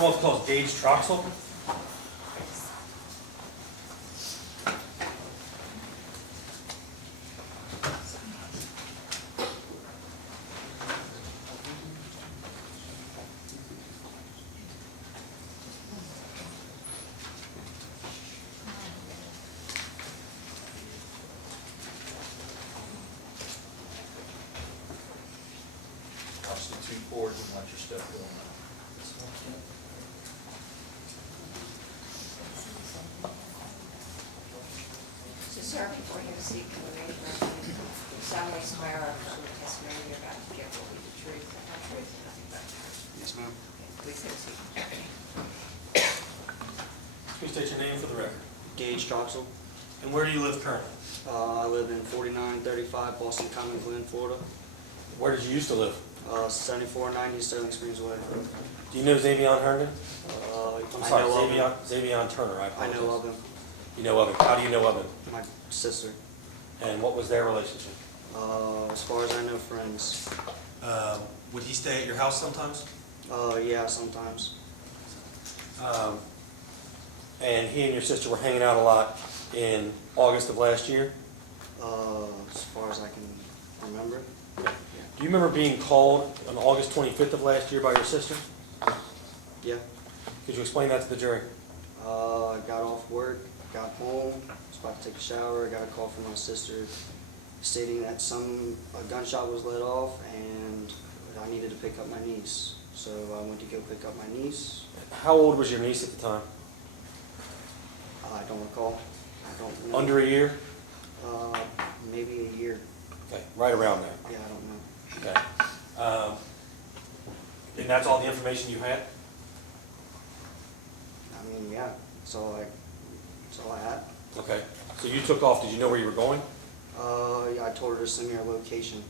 Someone's called Gage Troxel. Watch the two boards and let your stuff go on. So, sir, before you speak, can we make a recommendation? You solemnly swear or affirm the testimony you're about to give will be the truth, the whole truth, and nothing but the truth. Yes, ma'am. Please have a seat. Please state your name for the record. Gage Troxel. And where do you live currently? I live in 4935 Boston Common, Glen, Florida. Where did you used to live? 7490 Sterling Springs Way. Do you know Xavion Herndon? I'm I sorry, know of him. Xavion Turner, I I apologize. know of him. You know of him. How do you know of him? My sister. And what was their relationship? As far as I know, friends. Would he stay at your house sometimes? Yeah, sometimes. And he and your sister were hanging out a lot in August of last year? As far as I can remember. Do you remember being called on August 25th of last year by your sister? Yeah. Could you explain that to the jury? I got off work, got home, was about to take a shower, got a call from my sister stating that a gunshot was let off and I needed to pick up my niece. So I went to go pick up my niece. How old was your niece at the time? I don't recall. I don't know. Under a year? Maybe a year. Okay, right around there. Yeah, I don't know. Okay. And that's all the information you had? I mean, yeah, that's all I had. Okay. So you took off. Did you know where you were going? Yeah, I told her to send me her location.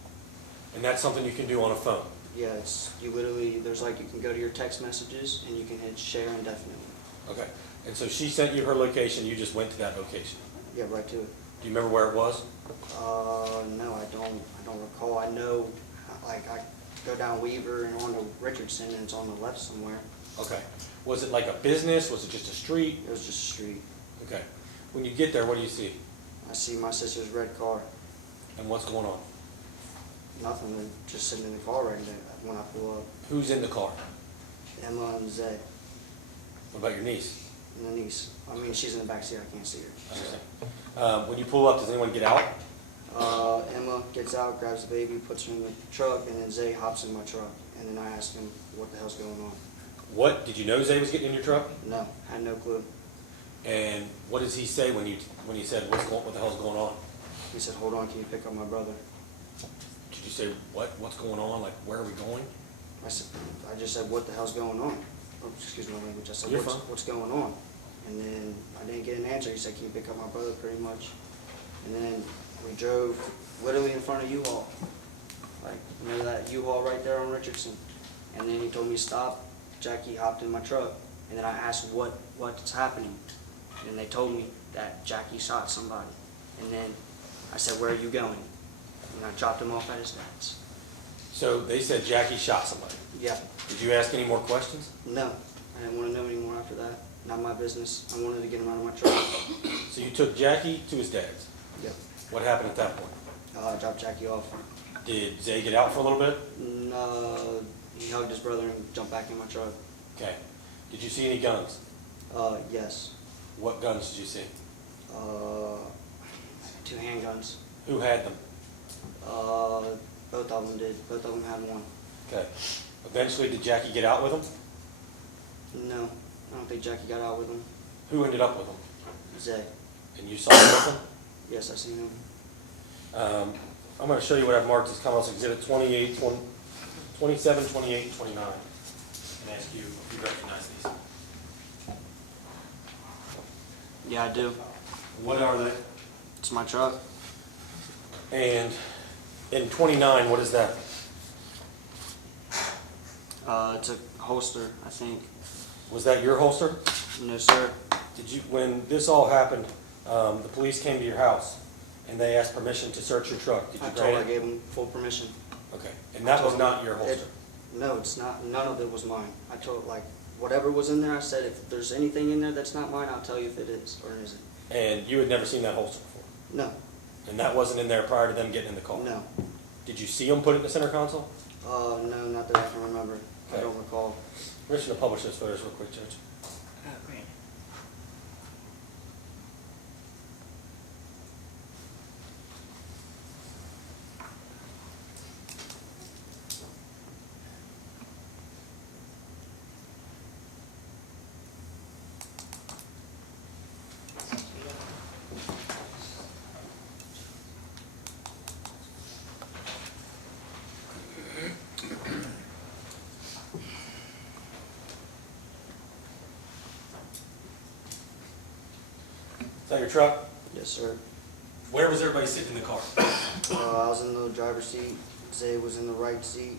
And that's something you can do on a phone? Yeah, you can go to your text messages and you can hit share indefinitely. Okay. And so she sent you her location, you just went to that location? Yeah, right to it. Do you remember where it was? No, I don't recall. I know, like, I go down Weaver and on to Richardson and it's on the left somewhere. Okay. Was it like a business? Was it just a street? It was just a street. Okay. When you get there, what do you see? I see my sister's red car. And what's going on? Nothing, they're just sitting in the car right there when I pull up. Who's in the car? Emma and Zay What about your niece? and the niece. I mean, she's in the back seat, I can't see her. I understand. When you pull up, does anyone get out? Emma gets out, grabs the baby, puts her in the truck, and then Zay hops in my truck. And then I ask him, what the hell's going on? What, did you know Zay was getting in your truck? No, had no clue. And what does he say when you said, what the hell's going on? He said, hold on, can you pick up my brother? Did you say, what's going on? Like, where are we going? I just said, what the hell's going on? Oh, excuse my language. I said, You're fine. what's going on? And then I didn't get an answer. He said, can you pick up my brother, pretty much. And then we drove literally in front of U-Haul. Like, you know that U-Haul right there on Richardson? And then he told me to stop. Jackie hopped in my truck. And then I asked what's happening. And they told me that Jackie shot somebody. And then I said, where are you going? And I dropped him off at his dad's. So they said Jackie shot somebody. Yeah. Did you ask any more questions? No, I didn't want to know anymore after that. Not my business. I wanted to get him out of my truck. So you took Jackie to his dad's. Yep. What happened at that point? I dropped Jackie off. Did Zay get out for a little bit? He hugged his brother and jumped back in my truck. Okay. Did you see any guns? Yes. What guns did you see? 2 handguns. Who had them? Both of them did. Both of them had one. Okay. Eventually, did Jackie get out with them? No, I don't think Jackie got out with him. Who ended up with them? Zay. And you saw him with them? Yes, I seen him. I'm going to show you what I've marked as Commonwealth Exhibit 28, 27, 28, and 29, and ask you if you recognize these. Yeah, I do. What are they? It's my truck. And in 29, what is that? It's a holster, I think. Was that your holster? No, sir. Did you, when this all happened, the police came to your house and they asked permission to search your truck. Did you grant I it? gave him full permission. Okay. And that was not your holster? No, it's not. None of it was mine. I told, like, whatever was in there, I said, if there's anything in there that's not mine, I'll tell you if it is or it isn't. And you had never seen that holster before? No, And that wasn't in there prior to them getting in the car? no. Did you see them put it in the center console? No, not that I can remember. I Okay. don't recall. We're just gonna publish those photos real quick, Judge. Oh, great. Is that your truck? Yes, sir. Where was everybody sitting in the car? I was in the driver's seat. Zay was in the right seat.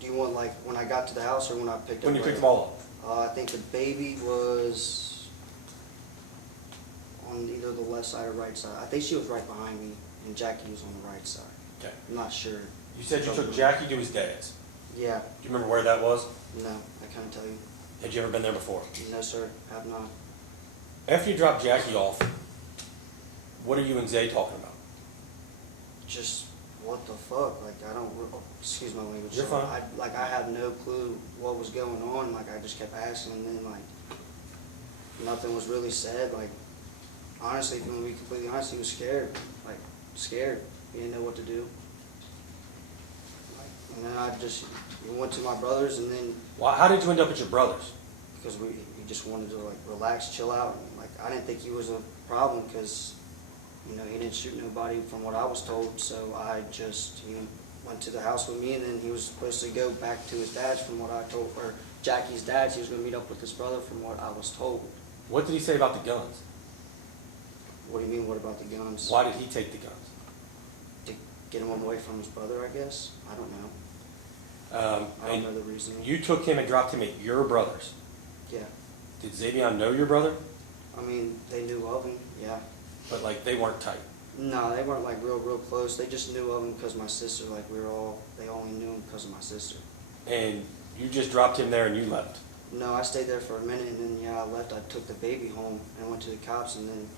Do you want like when I got to the house or when I picked up? When you picked Ray? them all up? I think the baby was on either the left side or right side. I think she was right behind me, and Jackie was on the right side. Okay. I'm not sure. You said you took Jackie to his dad's. Yeah, Do you remember where that was? no, I can't tell you. Had you ever been there before? No, sir, have not. After you dropped Jackie off, what are you and Zay talking about? Just what the fuck? Like I don't. Excuse my language. You're sir. fine. I had no clue what was going on. Like I just kept asking, and then like nothing was really said. Like honestly, if you want to be completely honest, he was scared. Like scared. He didn't know what to do. And then we went to my brother's, and then Why, how did you end up at your brother's? because we just wanted to like relax, chill out. And, like I didn't think he was a problem because he didn't shoot nobody from what I was told. So he went to the house with me, and then he was supposed to go back to his dad's from what I told, or Jackie's dad's. He was going to meet up with his brother from what I was told. What did he say about the guns? What do you mean? What about the guns? Why did he take the guns? To get him away from his brother, I guess. I don't know. I don't And know the reason. you took him and dropped him at your brother's. Yeah. Did Xavion know your brother? I mean, they knew of him. Yeah. But like they weren't tight. No, they weren't like real close. They just knew of him because my sister. Like they only knew him because of my sister. And you just dropped him there and you left. No, I stayed there for a minute, and then I left. I took the baby home and went to the cops, and then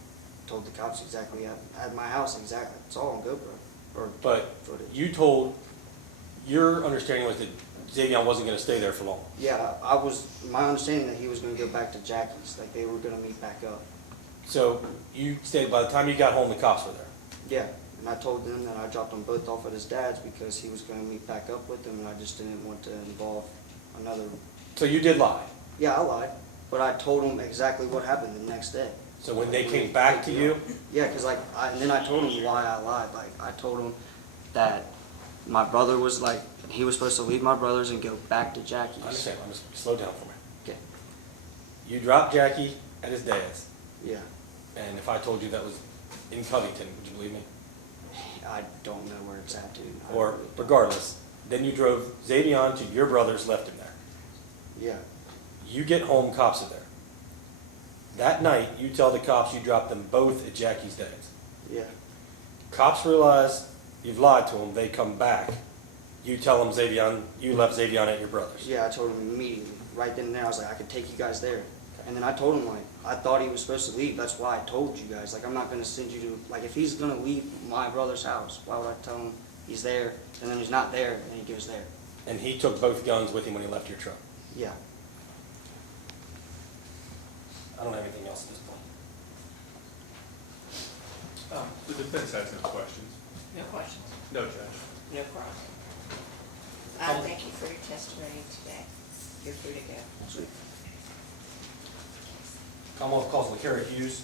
told the cops exactly at my house exactly. It's all on GoPro or But footage. you told, your understanding was that Xavion wasn't going to stay there for long. Yeah, my understanding that he was going to go back to Jackie's. Like they were going to meet back up. So you stayed, by the time you got home, the cops were there. Yeah, and I told them that I dropped them both off at his dad's because he was going to meet back up with them, and I just didn't want to involve another. So you did lie. Yeah, I lied, but I told them exactly what happened the next day. So when they came back to you, Yeah, because and then I told him why I lied. Like I told him that my brother was like he was supposed to leave my brother's and go back to Jackie's. I understand, I'm just, slow down for me. Okay. You dropped Jackie at his dad's, Yeah, and if I told you that was in Covington, would you believe me? I don't know where it's at, dude. I Or really don't. regardless, then you drove Xavion to your brother's, left him there. Yeah, You get home, cops are there. That night, you tell the cops you dropped them both at Jackie's dad's. yeah, Cops realize you've lied to them, they come back. You tell them you left Xavion at your brother's. yeah. I told him immediately, right then and there. I was like, I could take you guys there. And then I told him like I thought he was supposed to leave. That's why I told you guys. Like I'm not gonna send you to like if he's gonna leave my brother's house, why would I tell him he's there and then he's not there and he goes there? And he took both guns with him when he left your truck. Yeah. I don't have anything else at this point. The defense has no questions. No questions? No, Judge. No problem. Thank you for your testimony today. You're free to go. Sweet. Commonwealth calls LaCara Hughes.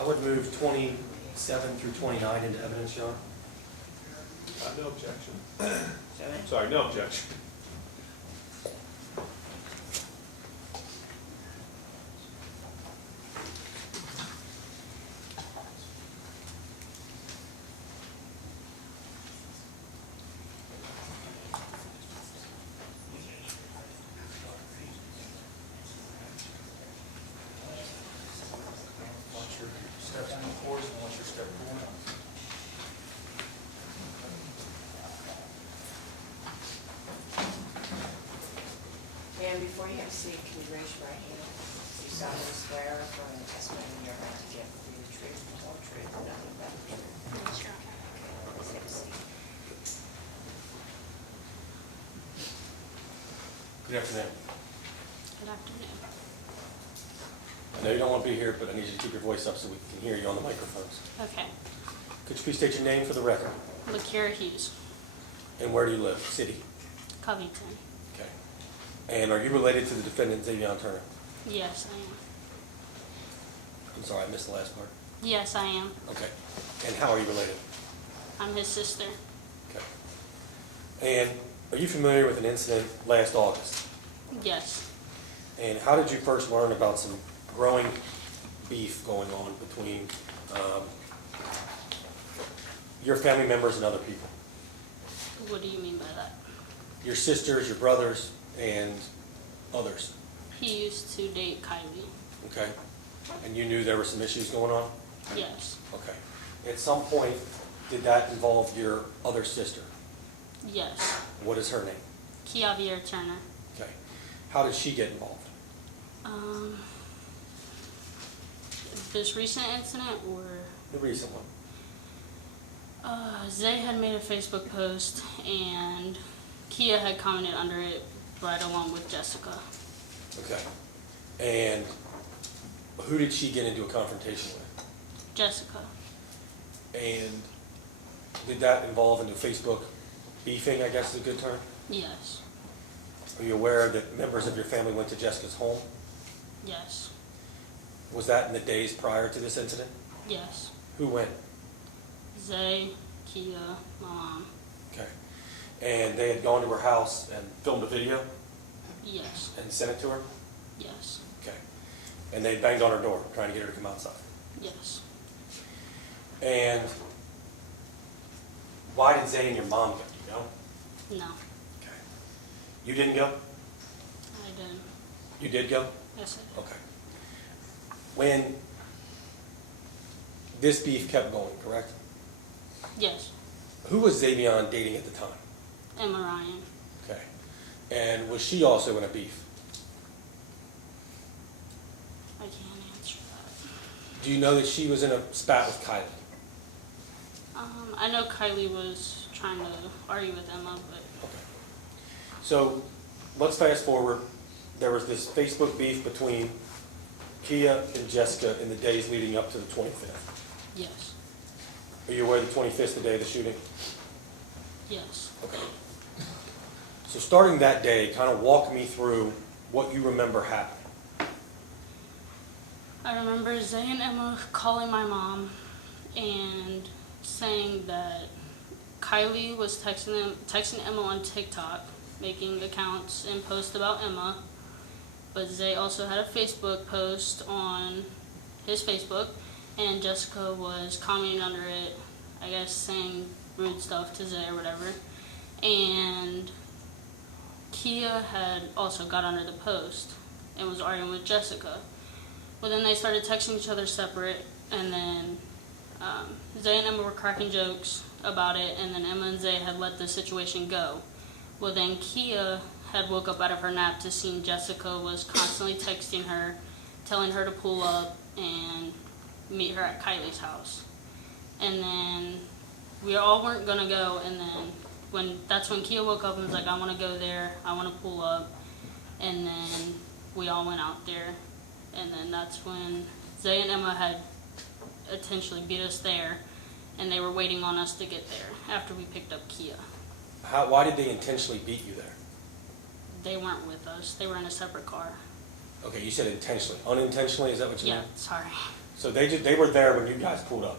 I would move 27 through 29 into evidence, Your Honor. No objection. So, Sorry, no objection. Watch your steps in the course and watch your step forward. before you, see, can you raise your right hand? You solemnly swear from the testimony you're about to give will be the truth, the whole truth, and nothing but the truth. Yes, Your Honor. Okay, please have a seat. Good afternoon. Good afternoon. I know you don't want to be here, but I need you to keep your voice up so we can hear you on the microphones. Okay. Could you please state your name for the record? Lakira Hughes, And where do you live? City? Covington. Okay. And are you related to the defendant, Xavion Turner? Yes, I am. I'm sorry, I missed the last part. Yes, I am. Okay. And how are you related? I'm his sister. Okay. And are you familiar with an incident last August? Yes. And how did you first learn about some growing beef going on between your family members and other people? What do you mean by that? Your sisters, your brothers, and others, He used to date Kylie. okay? And you knew there were some issues going on? Yes. Okay. At some point, did that involve your other sister? Yes. What is her name? Kiavier Turner. Okay. How did she get involved? This recent incident, or The recent one. Zay had made a Facebook post and Kia had commented under it right along with Jessica. Okay. And who did she get into a confrontation with? Jessica. And did that involve into Facebook beefing, I guess is a good term? Yes. Are you aware that members of your family went to Jessica's home? Yes. Was that in the days prior to this incident? Yes. Who went? Zay, Kia, my mom. Okay. And they had gone to her house and filmed a video Yes. and sent it to her? Yes. Okay. And they banged on her door, trying to get her to come outside. Yes. And why did Zay and your mom go? Do you know? No, Okay. You didn't go? I didn't. You did go? Yes, I did. Okay. When this beef kept going, correct? Yes. Who was Xavion dating at the time? Emma Ryan. Okay. And was she also in a beef? I can't answer that. Do you know that she was in a spat with Kylie? I know Kylie was trying to argue with Emma, but Okay. So let's fast forward. There was this Facebook beef between Kia and Jessica in the days leading up to the 25th. yes. Are you aware the 25th is the day of the shooting? Yes. Okay. So starting that day, kind of walk me through what you remember happening. I remember Zay and Emma calling my mom and saying that Kylie was texting Emma on TikTok, making accounts and posts about Emma. But Zay also had a Facebook post on his Facebook, and Jessica was commenting under it, I guess saying rude stuff to Zay or whatever. And Kia had also got under the post and was arguing with Jessica. Well, then they started texting each other separate, and then Zay and Emma were cracking jokes about it, and then Emma and Zay had let the situation go. Well, then Kia had woke up out of her nap to see Jessica was constantly texting her, telling her to pull up and meet her at Kylie's house. And then we all weren't gonna go, and then that's when Kia woke up and was like, I wanna go there, I wanna pull up. And then we all went out there, and then that's when Zay and Emma had intentionally beat us there, and they were waiting on us to get there after we picked up Kia. Why did they intentionally beat you there? They weren't with us, they were in a separate car. Okay, you said intentionally. Unintentionally, is that what you Yeah, mean? sorry. So they were there when you guys pulled up,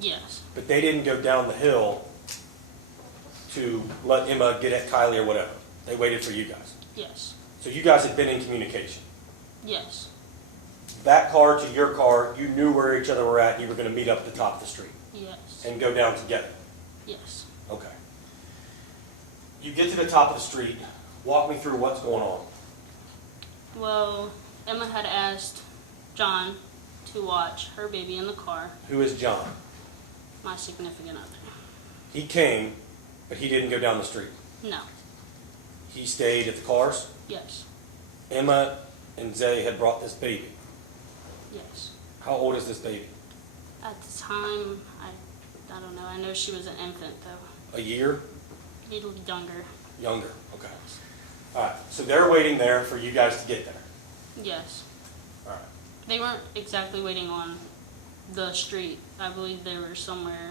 Yes, but they didn't go down the hill to let Emma get at Kylie or whatever. They waited for you guys. yes, So you guys had been in communication. yes, That car to your car, you knew where each other were at, and you were going to meet up at the top of the street yes, and go down together. yes. Okay. You get to the top of the street. Walk me through what's going on. Well, Emma had asked John to watch her baby in the car, Who is John? my significant other. He came, but he didn't go down the street. No, He stayed at the cars. yes, Emma and Zay had brought this baby. Yes. How old is this baby? At the time, I don't know. I know she was an infant though. A year? A little younger. Younger, okay. All right, so they're waiting there for you guys to get there. Yes. All right. They weren't exactly waiting on the street. I believe they were somewhere,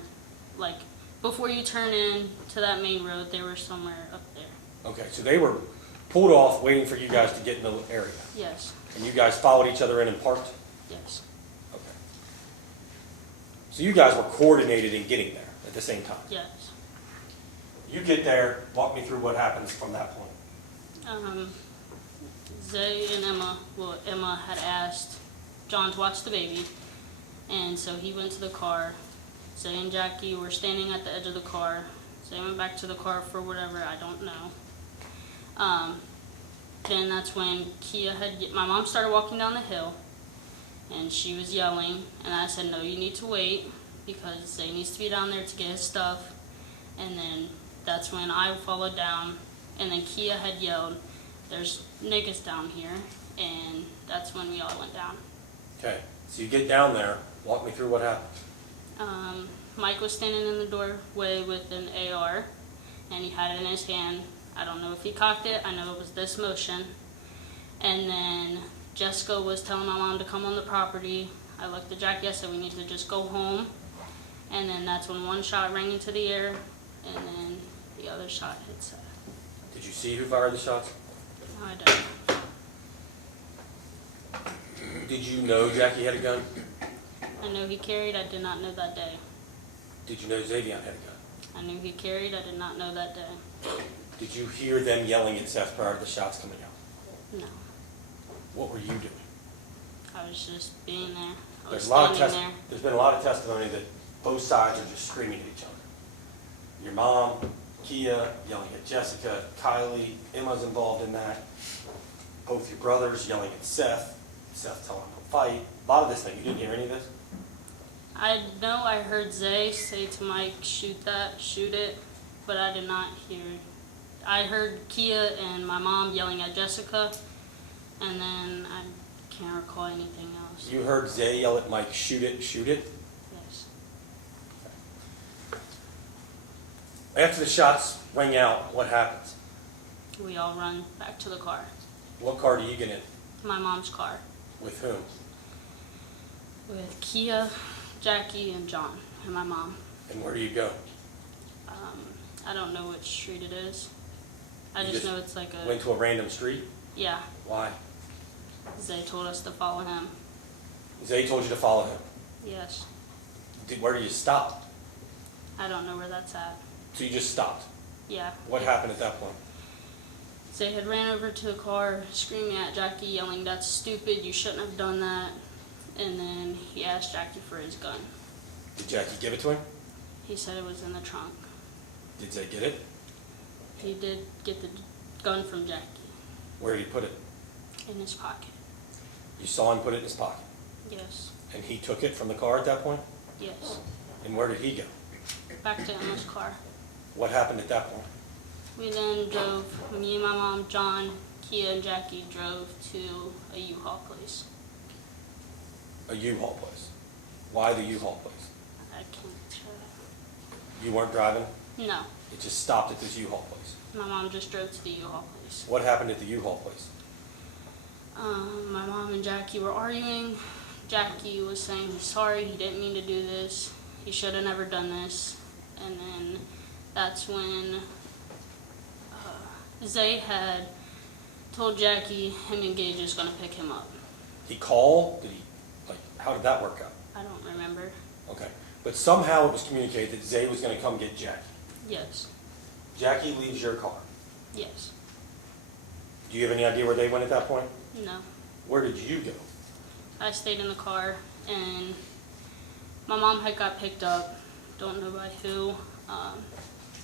like, before you turn in to that main road, they were somewhere up there. Okay, so they were pulled off waiting for you guys to get in the area. Yes. And you guys followed each other in and parked? Yes. Okay. So you guys were coordinated in getting there at the same time? Yes. You get there, walk me through what happens from that point. Zay and Emma, well, Emma had asked John to watch the baby, and so he went to the car. Zay and Jackie were standing at the edge of the car. Zay went back to the car for whatever, I don't know. Then that's when my mom started walking down the hill, and she was yelling, and I said, no, you need to wait, because Zay needs to be down there to get his stuff. And then that's when I followed down, and then Kia had yelled, there's niggas down here, and that's when we all went down. Okay, so you get down there, walk me through what happened. Mike was standing in the doorway with an AR, and he had it in his hand. I don't know if he cocked it, I know it was this motion. And then Jessica was telling my mom to come on the property. I looked at Jackie, I said we need to just go home. And then that's when one shot rang into the air, and then the other shot hit Seth. Did you see who fired the shots? No, I don't. Did you know Jackie had a gun? I know he carried, I did not know that day. Did you know Xavier had a gun? I knew he carried, I did not know that day. Did you hear them yelling at Seth prior to the shots coming out? No, What were you doing? I was just being there. I was There's a lot of standing there. there's been a lot of testimony that both sides are just screaming at each other. Your mom, Kia, yelling at Jessica, Kylie, Emma's involved in that. Both your brothers yelling at Seth, Seth telling him to fight. A lot of this thing, you didn't hear any of this? I know I heard Zay say to Mike, shoot it, but I did not hear. I heard Kia and my mom yelling at Jessica, and then I can't recall anything else. You heard Zay yell at Mike, shoot it, shoot it? Yes. After the shots rang out, what happens? We all run back to the car. What car do you get in? My mom's car. With whom? With Kia, Jackie, and John, and my mom. And where do you go? I don't know which street it is. I You just just know it's like Went to a random street? yeah, Why? Zay told us to follow him. Zay told you to follow him. Yes. Where do you stop? I don't know where that's at. So you just stopped. Yeah. What happened at that point? Zay had ran over to the car, screaming at Jackie, yelling, that's stupid, you shouldn't have done that. And then he asked Jackie for his gun. Did Jackie give it to him? He said it was in the trunk. Did Zay get it? He did get the gun from Jackie Where did he put it? in his pocket. You saw him put it in his pocket. Yes. And he took it from the car at that point? Yes. And where did he go? Back to Emma's car. What happened at that point? We then drove, me and my mom, John, Kia, and Jackie drove to a U-Haul place. A U-Haul place. Why the U-Haul place? I can't, You weren't driving? no. It just stopped at this U-Haul place. My mom just drove to the U-Haul place. What happened at the U-Haul place? My mom and Jackie were arguing. Jackie was saying he's sorry, he didn't mean to do this. He should have never done this. And then that's when Zay had told Jackie him and Gage is going to pick him up. He called? Did he, how did that work out? I don't remember. Okay. But somehow it was communicated that Zay was going to come get Jackie. Yes. Jackie leaves your car. Yes. Do you have any idea where they went at that point? No. Where did you go? I stayed in the car, and my mom had got picked up. Don't know by who.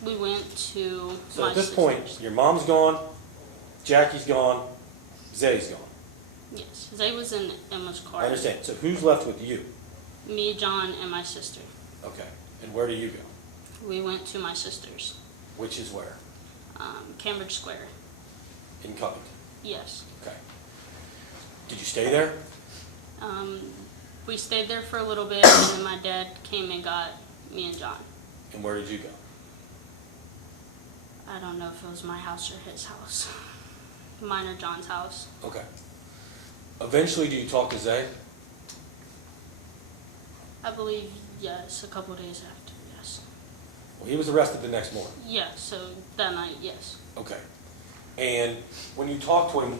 We went to So my at this point, sister's. your mom's gone, Jackie's gone, Zay's gone. Yes. Zay was in Emma's car. I understand. So who's left with you? Me, John, and my sister. Okay. And where do you go? We went to my sister's. Which is where? Cambridge Square. In Covington. Yes. Okay. Did you stay there? We stayed there for a little bit, and then my dad came and got me and John. And where did you go? I don't know if it was my house or his house. Mine or John's house. Okay. Eventually, do you talk to Zay? I believe, yes, a couple days after, yes. Well, he was arrested the next morning. Yeah, so that night, yes. Okay. And when you talk to him,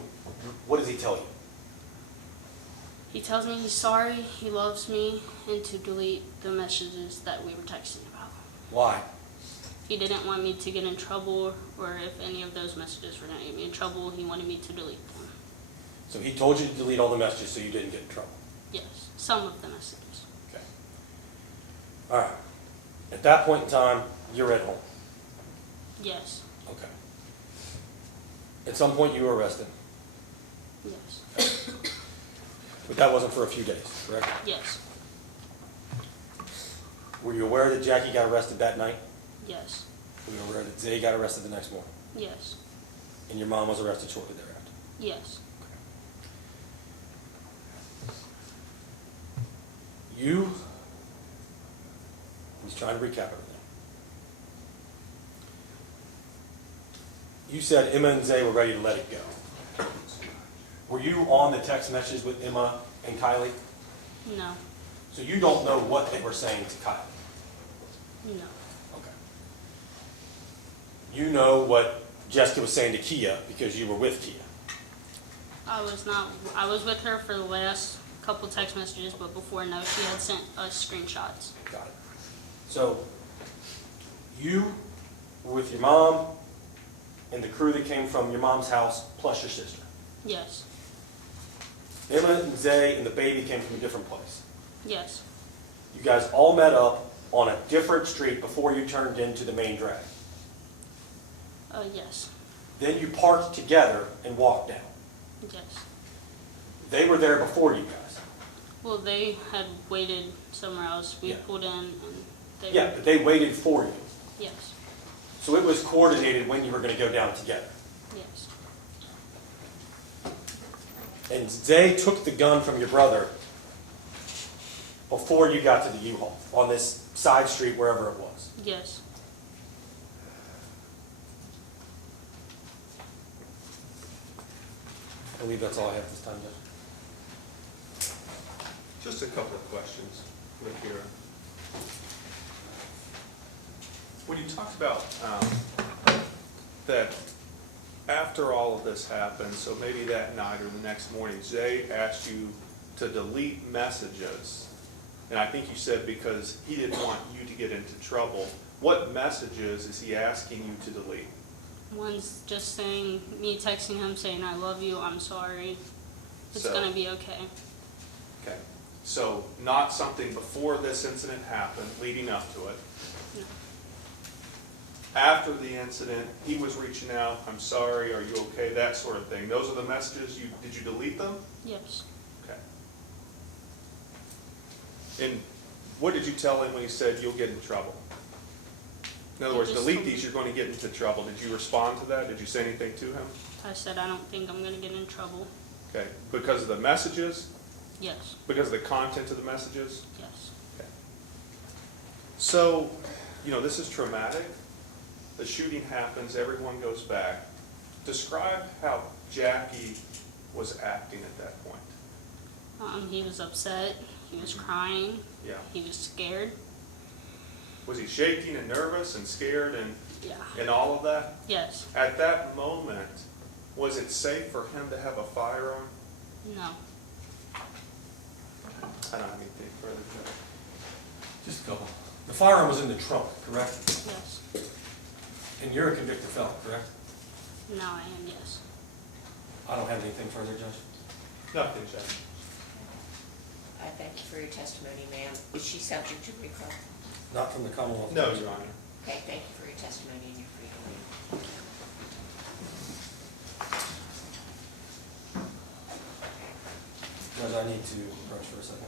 what does he tell you? He tells me he's sorry, he loves me, and to delete the messages that we were texting about. Why? He didn't want me to get in trouble, or if any of those messages were going to get me in trouble, he wanted me to delete them. So he told you to delete all the messages so you didn't get in trouble. Yes, some of the messages. Okay. All right. At that point in time, you're at home. Yes, Okay. At some point, you were arrested, yes, but that wasn't for a few days, correct? yes, Were you aware that Jackie got arrested that night? yes, Were you aware that Zay got arrested the next morning? yes, And your mom was arrested shortly thereafter? yes, You, he's trying to recap everything. You said Emma and Zay were ready to let it go. Were you on the text messages with Emma and Kylie? no, So you don't know what they were saying to Kylie? no, Okay. You know what Jessica was saying to Kia because you were with Kia. I was not, I was with her for the last couple text messages, but before, no, she had sent us screenshots. Got it. So you were with your mom and the crew that came from your mom's house plus your sister. Yes, Emma and Zay and the baby came from a different place. yes, You guys all met up on a different street before you turned into the main drag. yes, Then you parked together and walked down. yes. They were there before you guys. Well, they had waited somewhere else. We Yeah. pulled in and they Yeah, but they waited for you. Yes, So it was coordinated when you were going to go down together. yes, And Zay took the gun from your brother before you got to the U-Haul on this side street, wherever it was. yes. I believe that's all I have this time, Judge. Just a couple of questions, Rick here. When you talked about that after all of this happened, so maybe that night or the next morning, Zay asked you to delete messages, and I think you said because he didn't want you to get into trouble. What messages is he asking you to delete? One's just saying, me texting him saying, I love you, I'm sorry, it's So- gonna be okay. Okay, so not something before this incident happened, leading up to it. No. After the incident, he was reaching out, I'm sorry, are you okay, that sort of thing. Those are the messages, did you delete them? Yes, Okay. And what did you tell him when he said you'll get in trouble? In other He words, just delete told me- these, you're going to get into trouble. Did you respond to that? Did you say anything to him? I said, I don't think I'm gonna get in trouble. Okay, because of the messages? Yes, Because of the content of the messages? yes. Okay. So, this is traumatic. The shooting happens, everyone goes back. Describe how Jackie was acting at that point. He was upset, he was crying, Yeah. he was scared, Was he shaking and nervous and scared yeah, and all of that? yes, At that moment, was it safe for him to have a firearm? no, I don't have anything further to add. Just a couple. The firearm was in the trunk, correct? yes, And you're a convicted felon, correct? now I am, yes. I don't have anything further, Judge. Nothing, Judge. I thank you for your testimony, ma'am. Is she subject to recall? Not from the Commonwealth. No, Your Honor. Okay, thank you for your testimony and you're free to leave. Judge, I need to approach for a second.